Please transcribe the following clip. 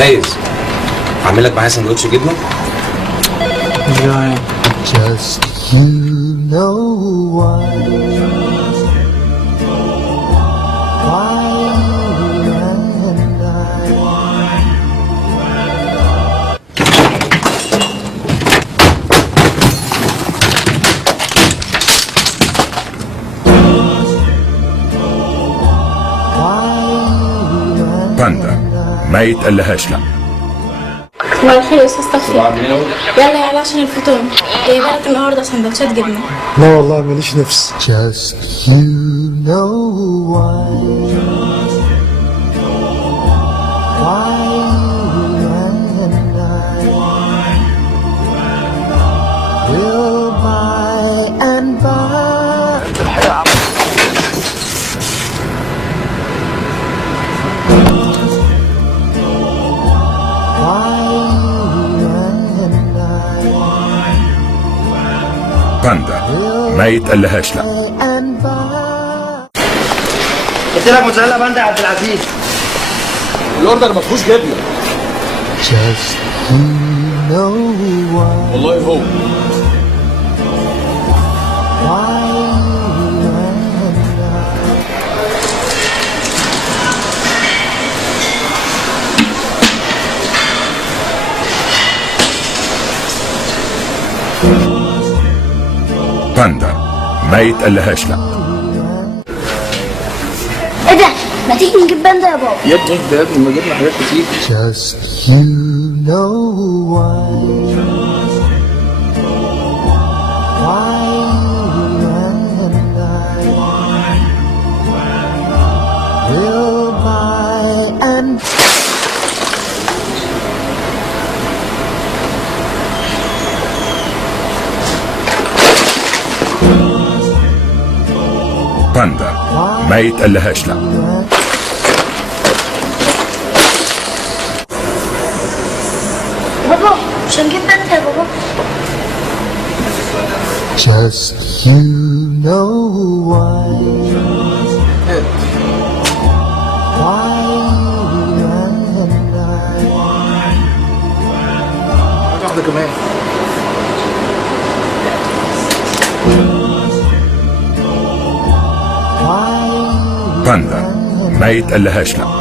فايز، اعمل لك معايا سندوتش جبنه. Just you know why and I باندا ما يتقلهاش لا. صباح الخير يا استاذ صفي. يلا يلا عشان الفطور جايبه لك النهارده سندوتشات جبنه. لا والله ماليش نفس. Just you know why and I will by and by. باندا ما يتقلهاش لا. قلت لك موتزاريلا باندا يا عبد العزيز. الاوردر ما فيهوش جبنه. Just you know why والله هو باندا ما يتقلهاش لا. ايه ده؟ ما تيجي نجيب باندا يا بابا؟ يا ابني ده يا ابني ما جبنا حاجات كتير. Just you know why and I will by and باندا ما يتقلهاش لا. بابا مش هنجيب باندا يا بابا؟ Just you know why and واحده كمان. I باندا ما يتقلهاش لا.